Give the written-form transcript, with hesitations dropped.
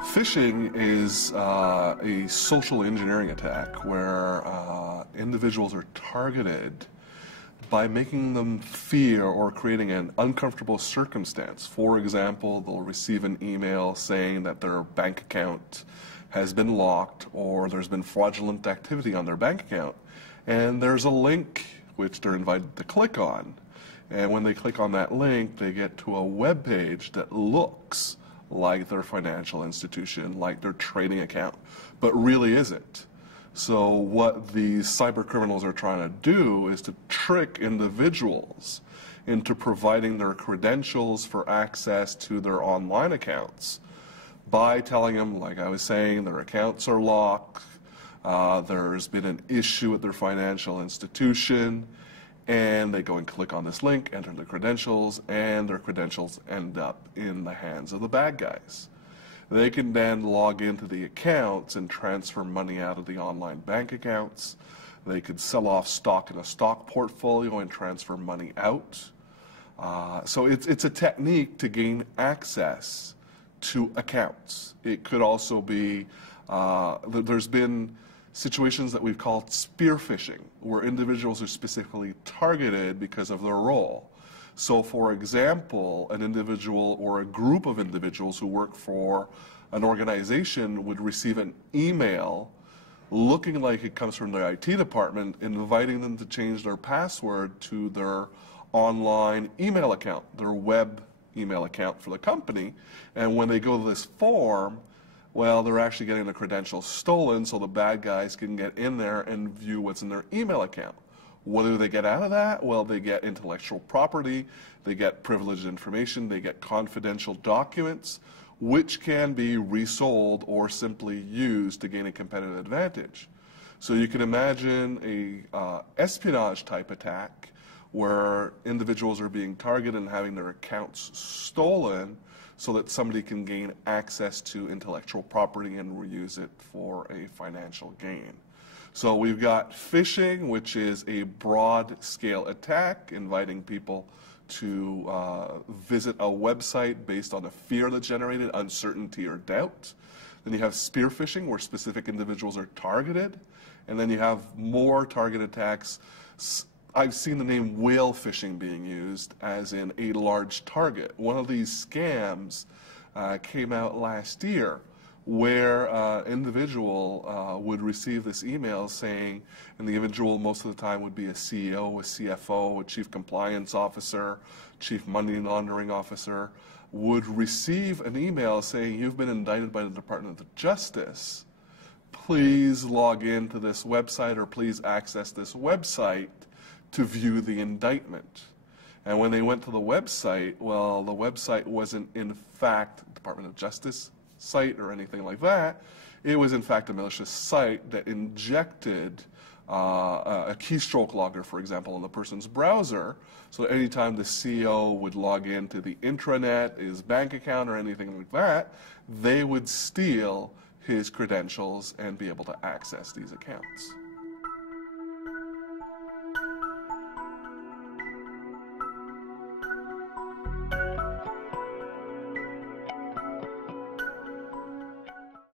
Phishing is a social engineering attack where individuals are targeted by making them fear or creating an uncomfortable circumstance. For example, they'll receive an email saying that their bank account has been locked or there's been fraudulent activity on their bank account. And there's a link which they're invited to click on. And when they click on that link, they get to a web page that looks like their financial institution, like their trading account, but really isn't. So what these cyber criminals are trying to do is to trick individuals into providing their credentials for access to their online accounts by telling them, like I was saying, their accounts are locked, there's been an issue with their financial institution, and they go and click on this link, enter their credentials, and their credentials end up in the hands of the bad guys. They can then log into the accounts and transfer money out of the online bank accounts. They could sell off stock in a stock portfolio and transfer money out. So it's a technique to gain access to accounts. It could also be, there's been situations that we've called spear phishing, where individuals are specifically targeted because of their role. So for example, an individual or a group of individuals who work for an organization would receive an email looking like it comes from their IT department, inviting them to change their password to their online email account, their web email account for the company. And when they go to this form, well, they're actually getting the credentials stolen so the bad guys can get in there and view what's in their email account. What do they get out of that? Well, they get intellectual property, they get privileged information, they get confidential documents, which can be resold or simply used to gain a competitive advantage. So you can imagine a espionage type attack where individuals are being targeted and having their accounts stolen so that somebody can gain access to intellectual property and reuse it for a financial gain. So we've got phishing, which is a broad-scale attack, inviting people to visit a website based on a fear that's generated, uncertainty or doubt. Then you have spear phishing, where specific individuals are targeted. And then you have more targeted attacks. I've seen the name whale phishing being used, as in a large target. One of these scams came out last year, where an individual would receive this email saying, and the individual most of the time would be a CEO, a CFO, a chief compliance officer, chief money laundering officer, would receive an email saying, you've been indicted by the Department of Justice. Please log into this website or please access this website to view the indictment. And when they went to the website, well, the website wasn't in fact Department of Justice site or anything like that. It was in fact a malicious site that injected a keystroke logger, for example, in the person's browser, so that anytime the CEO would log into the intranet, his bank account or anything like that, they would steal his credentials and be able to access these accounts.